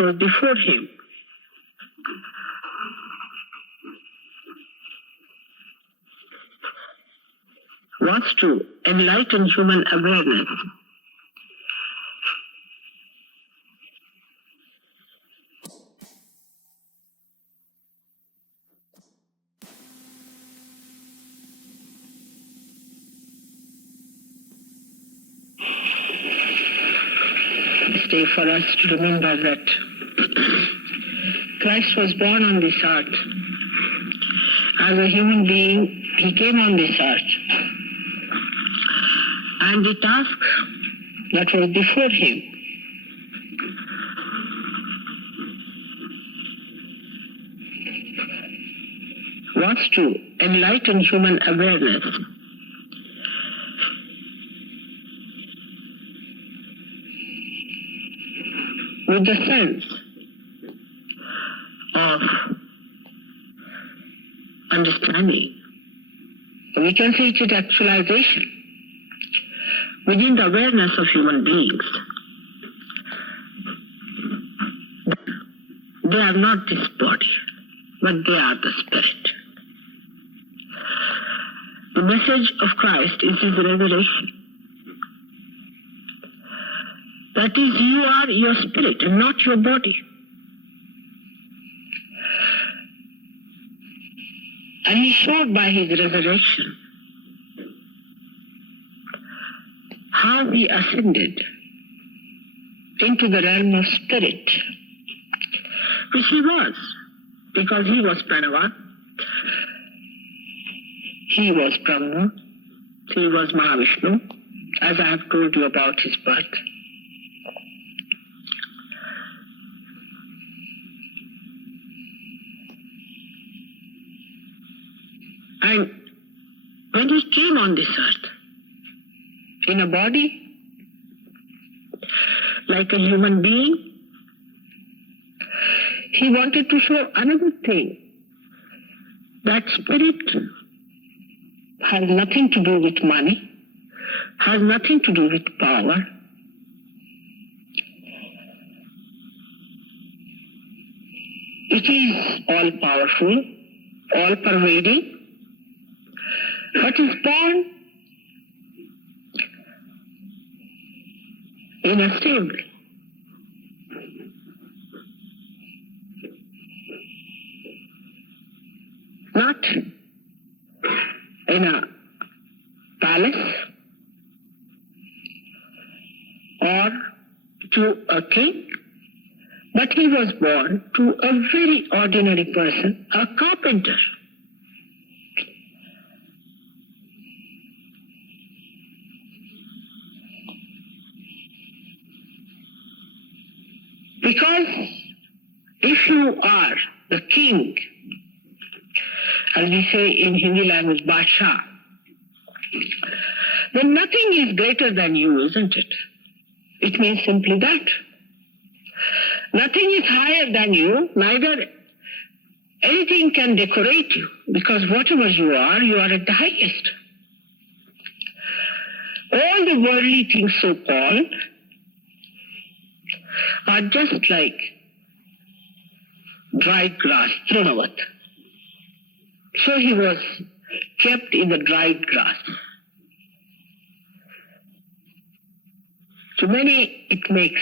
was before him. Was to enlighten human awareness. This day for us to remember that Christ was born on this earth. As a human being, he came on this earth. And the task that was before him was to enlighten human awareness. With the sense of understanding. We can say it is actualization within the awareness of human beings. They are not this body, but they are the spirit. The message of Christ is his revelation. That is, you are your spirit and not your body. And he showed by his resurrection how he ascended into the realm of spirit, which he was, because he was Pranava, he was Brahma, he was Mahavishnu, as I have told you about his birth. And when he came on this earth, in a body, like a human being, he wanted to show another thing, that spirit has nothing to do with money, has nothing to do with power. It is all-powerful, all-pervading, but is born in a stable. Not in a palace or to a king, but he was born to a very ordinary person, a carpenter. Because if you are the king, as we say in Hindi language, Badshah, then nothing is greater than you, isn't it? It means simply that. Nothing is higher than you, neither anything can decorate you, because whatever you are at the highest. All the worldly things so-called are just like dried grass, Trinavat. So he was kept in the dried grass. To many it makes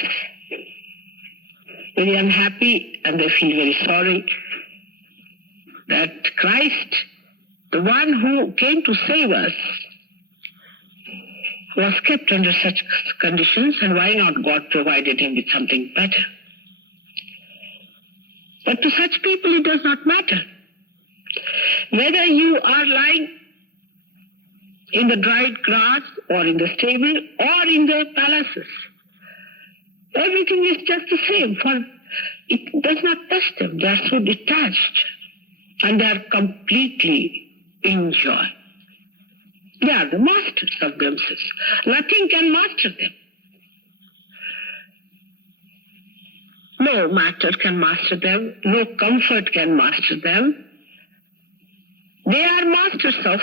very unhappy, and they feel very sorry that Christ, the one who came to save us, was kept under such conditions, and why not God provided him with something better? But to such people it does not matter. Whether you are lying in the dried grass or in the stable or in the palaces, everything is just the same, for it does not touch them. They are so detached and they are completely in joy. They are the masters of themselves. Nothing can master them. No matter can master them. No comfort can master them. They are masters of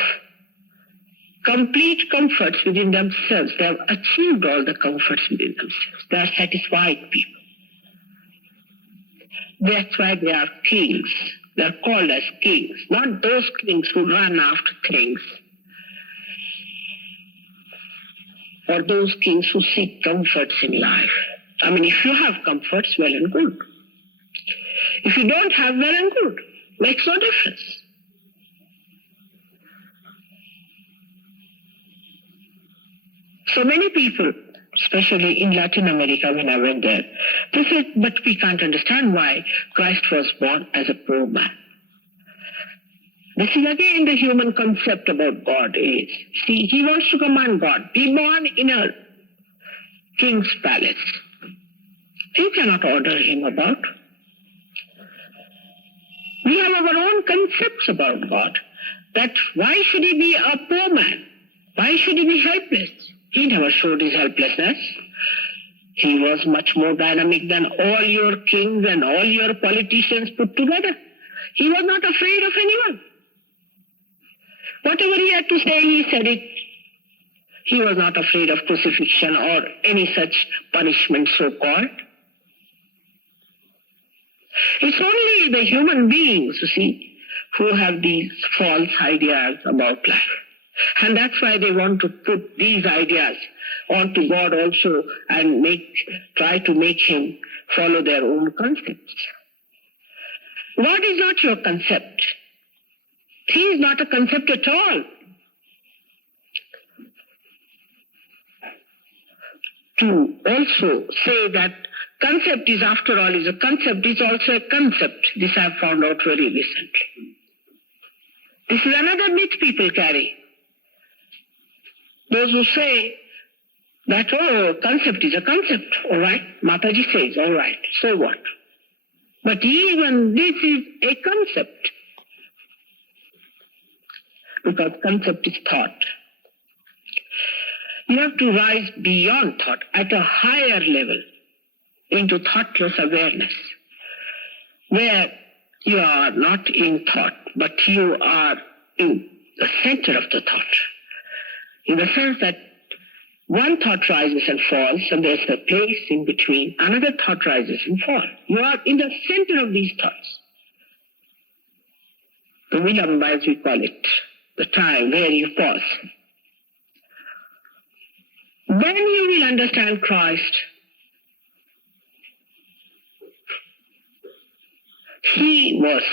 complete comforts within themselves. They have achieved all the comforts within themselves. They are satisfied people. That's why they are kings. They are called as kings, not those kings who run after things, or those kings who seek comforts in life. I mean, if you have comforts, well and good. If you don't have, well and good. Makes no difference. So many people, especially in Latin America when I went there, they said, but we can't understand why Christ was born as a poor man. This is again the human concept about God is. See, he wants to command God. Be born in a king's palace. You cannot order him about. We have our own concepts about God. That why should he be a poor man? Why should he be helpless? He never showed his helplessness. He was much more dynamic than all your kings and all your politicians put together. He was not afraid of anyone. Whatever he had to say, he said it. He was not afraid of crucifixion or any such punishment so-called. It's only the human beings, you see, who have these false ideas about life. And that's why they want to put these ideas onto God also and try to make him follow their own concepts. God is not your concept. He is not a concept at all. To also say that concept is after all is a concept is also a concept. This I have found out very recently. This is another myth people carry. Those who say that, oh, concept is a concept, all right. Mataji says, all right, so what? But even this is a concept. Because concept is thought. You have to rise beyond thought at a higher level into thoughtless awareness, where you are not in thought, but you are in the center of the thought. In the sense that one thought rises and falls, and there's a place in between. Another thought rises and falls. You are in the center of these thoughts. The vilamba, as we call it, the time where you pause. Then you will understand Christ. He was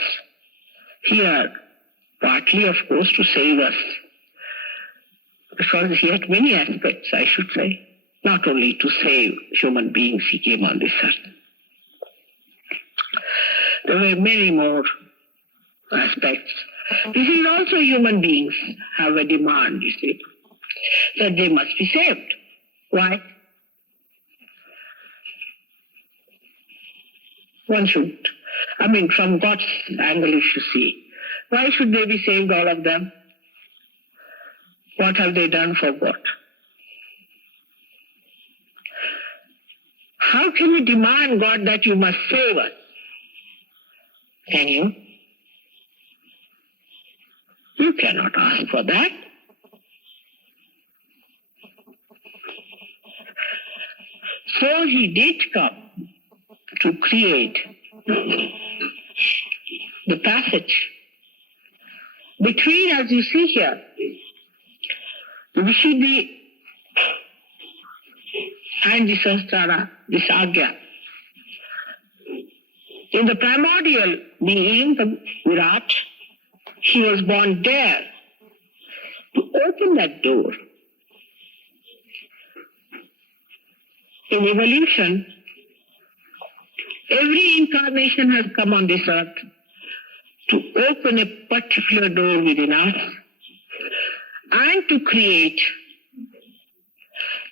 here, partly, of course, to save us. Because he had many aspects, I should say. Not only to save human beings, he came on this earth. There were many more aspects. This is also human beings have a demand, you see, that they must be saved. Why? One should, from God's angle, if you see, why should they be saved, all of them? What have they done for God? How can you demand, God, that you must save us? Can you? You cannot ask for that. So he did come to create the passage between, as you see here, the Vishuddhi and the Sahasrara, this Agya. In the primordial being, the Virat, he was born there to open that door. In evolution, every incarnation has come on this earth to open a particular door within us and to create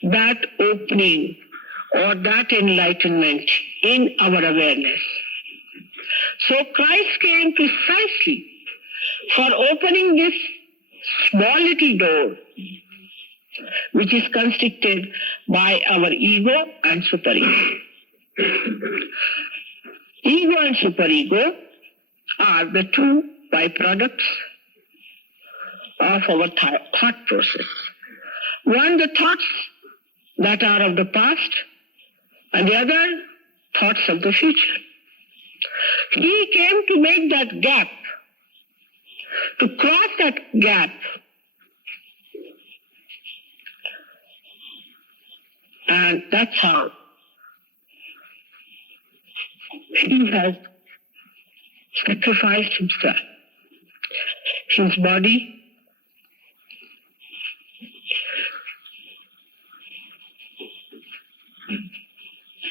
that opening or that enlightenment in our awareness. So Christ came precisely for opening this small little door, which is constricted by our ego and superego. Ego and superego are the two byproducts of our thought process. One, the thoughts that are of the past, and the other, thoughts of the future. He came to make that gap, to cross that gap. And that's how he has sacrificed himself, his body,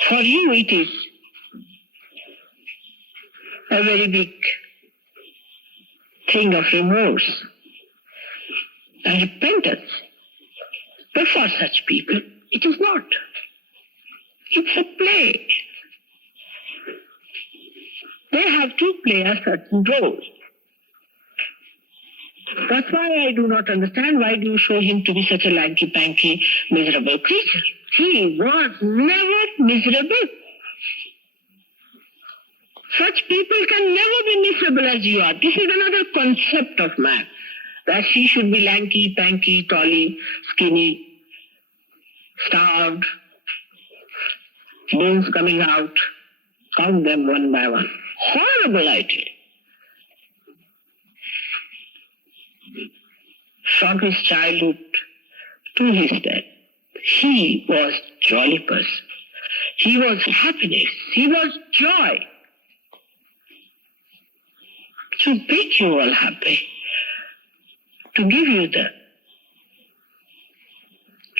for you it is a very big thing of remorse and repentance. But for such people, it is not. It's a play. They have to play a certain role. That's why I do not understand why do you show him to be such a lanky-panky, miserable creature. He was never miserable. Such people can never be miserable as you are. This is another concept of man, that he should be lanky, panky, tally, skinny, starved, bones coming out, count them one by one. Horrible idea. From his childhood to his death, he was jolly person. He was happiness. He was joy. To make you all happy, to give you the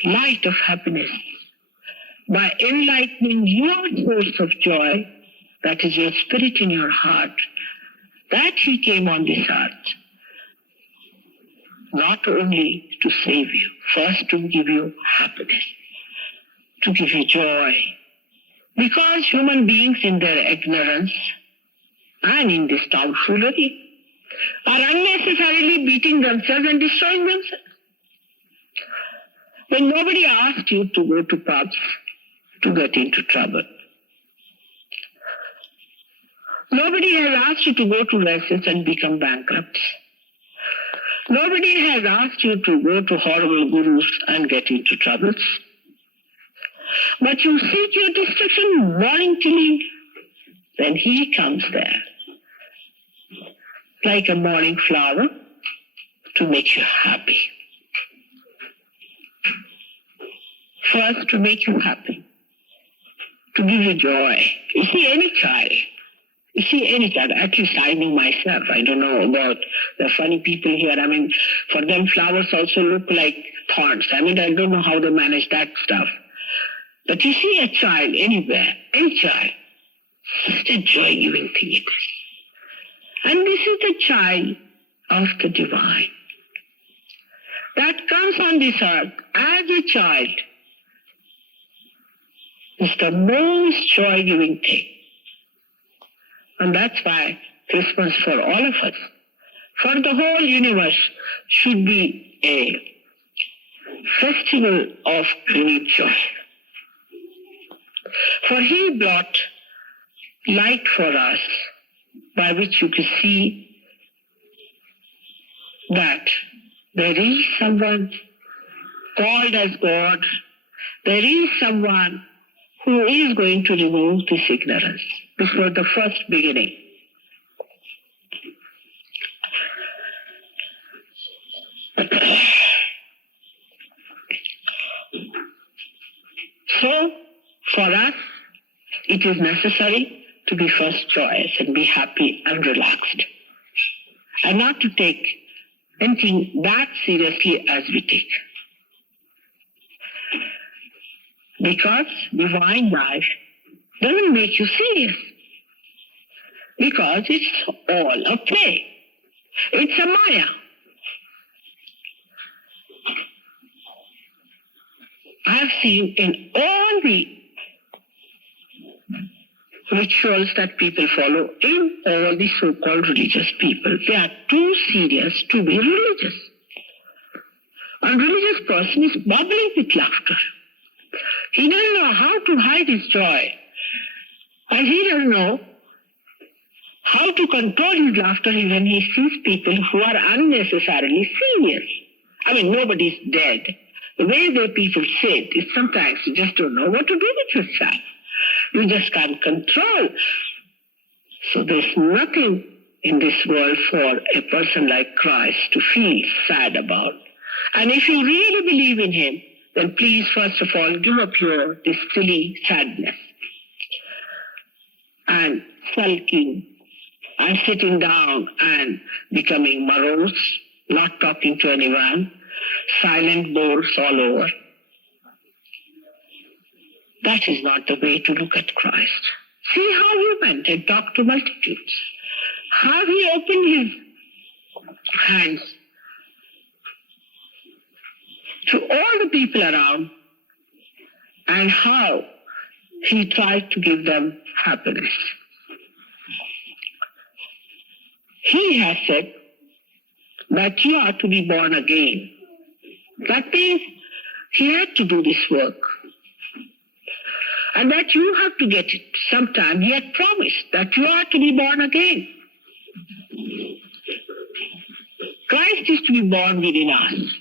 light of happiness by enlightening your source of joy, that is your spirit in your heart, that he came on this earth, not only to save you, first to give you happiness, to give you joy. Because human beings in their ignorance and in this tomfoolery are unnecessarily beating themselves and destroying themselves. When nobody asked you to go to pubs to get into trouble, nobody has asked you to go to lessons and become bankrupt. Nobody has asked you to go to horrible gurus and get into troubles. But you seek your destruction morning till evening. Then he comes there, like a morning flower, to make you happy. First, to make you happy, to give you joy. You see, any child, at least I know myself, I don't know about the funny people here. I mean, for them flowers also look like thorns. I mean, I don't know how they manage that stuff. But you see a child anywhere, any child, such a joy-giving thing it is. And this is the child of the divine that comes on this earth as a child. It's the most joy-giving thing. And that's why Christmas for all of us, for the whole universe, should be a festival of great joy. For he brought light for us, by which you can see that there is someone called as God. There is someone who is going to remove this ignorance before the first beginning. So, for us, it is necessary to be first joyous and be happy and relaxed, and not to take anything that seriously as we take. Because divine life doesn't make you serious. Because it's all a play. It's a maya. I have seen in all the rituals that people follow, in all the so-called religious people, they are too serious to be religious. A religious person is bubbling with laughter. He doesn't know how to hide his joy. And he doesn't know how to control his laughter when he sees people who are unnecessarily serious. I mean, nobody's dead. The way the people say it is sometimes you just don't know what to do with yourself. You just can't control So there's nothing in this world for a person like Christ to feel sad about. And if you really believe in him, then please first of all give up this silly sadness and sulking and sitting down and becoming morose, not talking to anyone, silent bores all over. That is not the way to look at Christ. See how he went and talked to multitudes. How he opened his hands to all the people around, and how he tried to give them happiness. He has said that you are to be born again. That means he had to do this work. And that you have to get it sometime. He had promised that you are to be born again. Christ is to be born within us.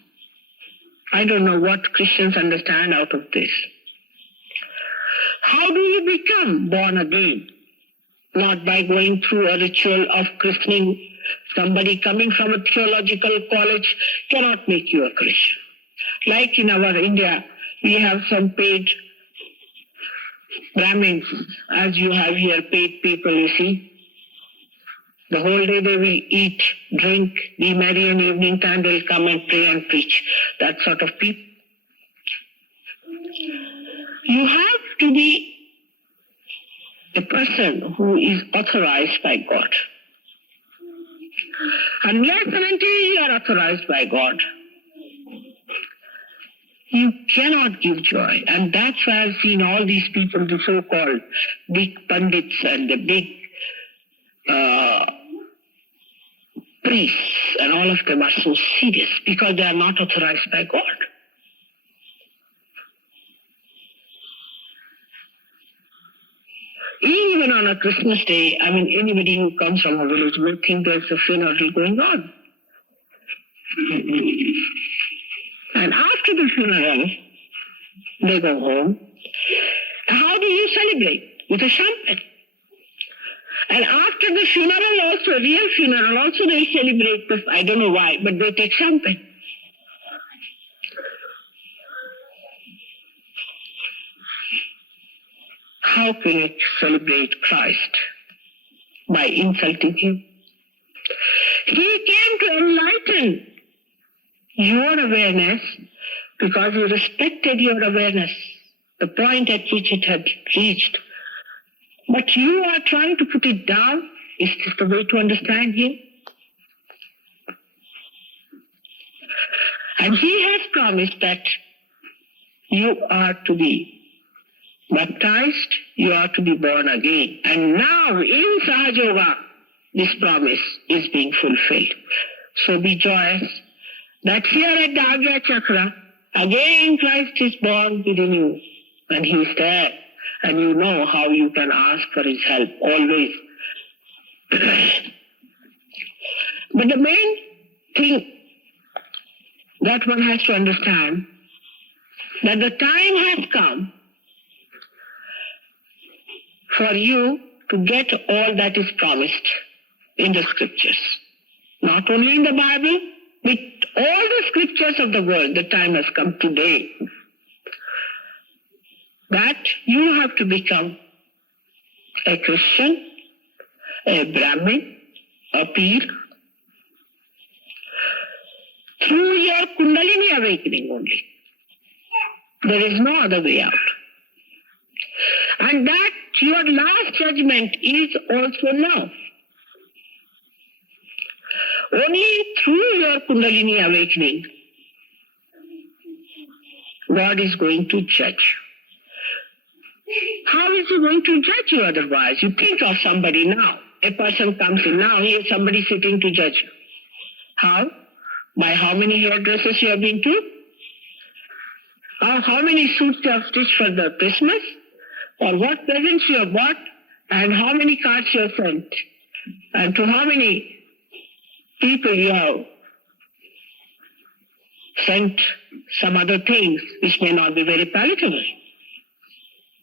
I don't know what Christians understand out of this. How do you become born again? Not by going through a ritual of christening. Somebody coming from a theological college cannot make you a Christian. Like in our India, we have some paid Brahmins, as you have here paid people, you see. The whole day they will eat, drink, be merry, and evening time they will come and pray and preach. That sort of people. You have to be a person who is authorized by God. Unless and until you are authorized by God, you cannot give joy. And that's why I've seen all these people, the so-called big pundits and the big priests, and all of them are so serious because they are not authorized by God. Even on a Christmas day, anybody who comes from a village will think there's a funeral going on. And after the funeral, they go home. How do you celebrate? With a champagne. And after the funeral also, real funeral also, they celebrate this. I don't know why, but they take champagne. How can you celebrate Christ? By insulting him. He came to enlighten your awareness because he respected your awareness, the point at which it had reached. But you are trying to put it down. Is this the way to understand him? And he has promised that you are to be baptized, you are to be born again. And now in SAHAJYOGA, this promise is being fulfilled. So be joyous that here at the Agya Chakra, again Christ is born within you. And he is there. And you know how you can ask for his help, always. But the main thing that one has to understand, that the time has come for you to get all that is promised in the scriptures. Not only in the Bible, but all the scriptures of the world. The time has come today that you have to become a Christian, a Brahmin, a Peer, through your Kundalini awakening only. There is no other way out. And that your last judgment is also now. Only through your Kundalini awakening, God is going to judge. How is he going to judge you otherwise? You think of somebody now. A person comes in now, here is somebody sitting to judge you. How? By how many hairdressers you have been to? How many suits you have stitched for the Christmas? Or what presents you have bought? And how many cards you have sent? And to how many people you have sent some other things which may not be very palatable.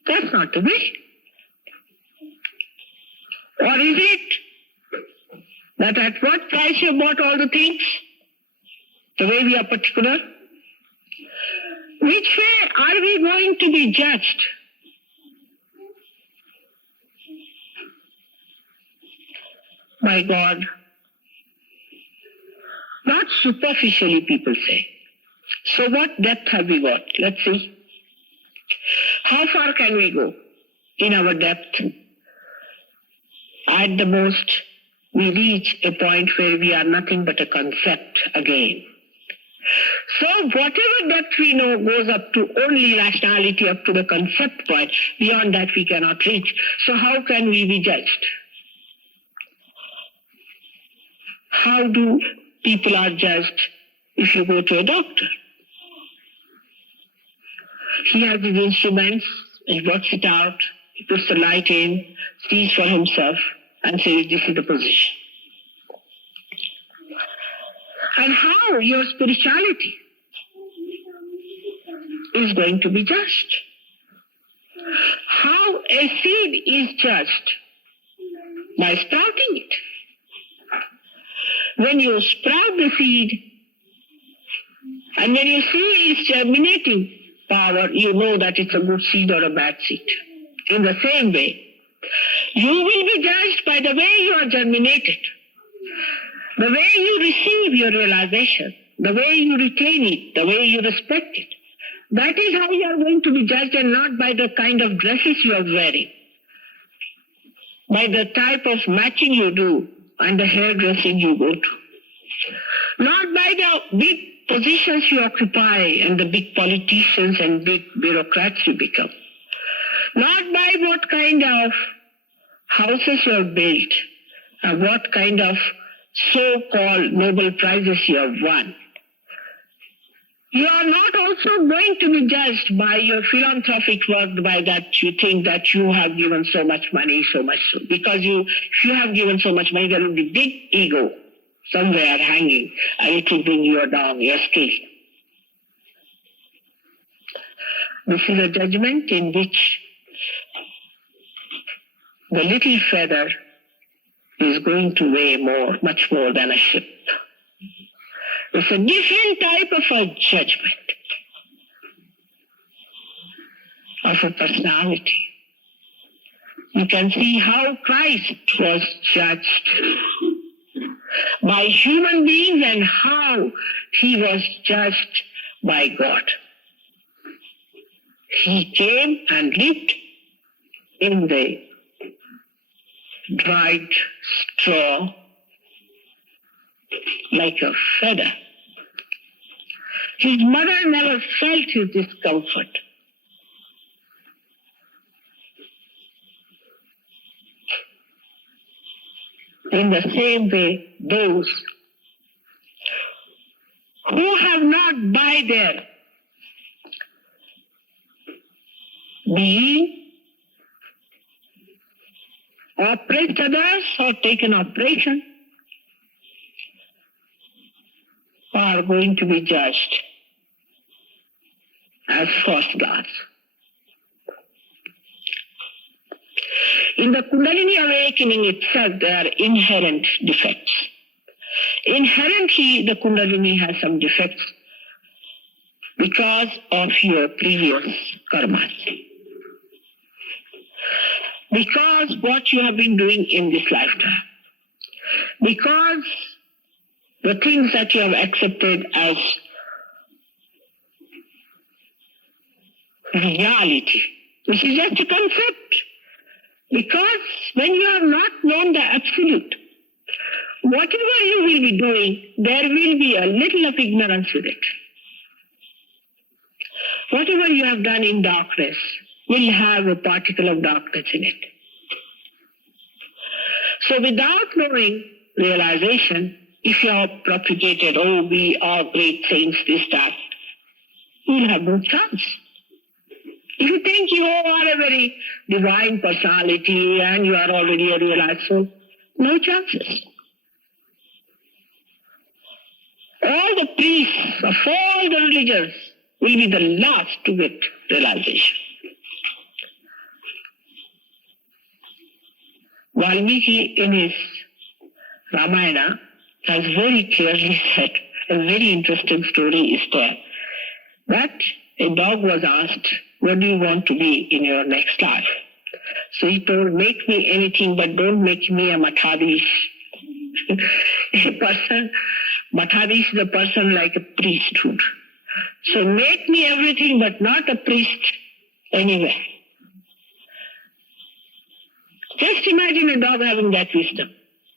That's not the way. Or is it that at what price you bought all the things? The way we are particular? Which way are we going to be judged? My God, not superficially people say. So what depth have we got? Let's see. How far can we go in our depth? At the most, we reach a point where we are nothing but a concept again. So whatever depth we know goes up to only rationality, up to the concept point. Beyond that we cannot reach. So how can we be judged? How do people are judged if you go to a doctor? He has his instruments, he works it out, he puts the light in, sees for himself, and says this is the position. And how your spirituality is going to be judged. How a seed is judged? By sprouting it. When you sprout the seed, and when you see its germinating power, you know that it's a good seed or a bad seed. In the same way, you will be judged by the way you are germinated, the way you receive your realization, the way you retain it, the way you respect it. That is how you are going to be judged, and not by the kind of dresses you are wearing, by the type of matching you do and the hairdressing you go to. Not by the big positions you occupy and the big politicians and big bureaucrats you become. Not by what kind of houses you have built and what kind of so-called Nobel Prizes you have won. You are not also going to be judged by your philanthropic work, by that you think that you have given so much money, so much. Because if you have given so much money, there will be big ego somewhere hanging, and it will bring you down, your scale. This is a judgment in which the little feather is going to weigh much more than a ship. It's a different type of a judgment of a personality. You can see how Christ was judged by human beings and how he was judged by God. He came and lived in the dried straw like a feather. His mother never felt his discomfort. In the same way, those who have not by their being oppressed others or taken operation are going to be judged as first class. In the Kundalini awakening itself, there are inherent defects. Inherently, the Kundalini has some defects because of your previous karmas. Because what you have been doing in this lifetime. Because the things that you have accepted as reality, which is just a concept. Because when you have not known the absolute, whatever you will be doing, there will be a little of ignorance with it. Whatever you have done in darkness will have a particle of darkness in it. So without knowing realization, if you are propagated, oh, we are great saints, this, that, you will have no chance. If you think you are a very divine personality and you are already a realized soul, no chances. All the priests of all the religions will be the last to get realization. Valmiki in his Ramayana has very clearly said, a very interesting story is there, that a dog was asked, what do you want to be in your next life? So he told, make me anything, but don't make me a mataji. A person, mataji is a person like a priesthood. So make me everything, but not a priest anywhere. Just imagine a dog having that wisdom.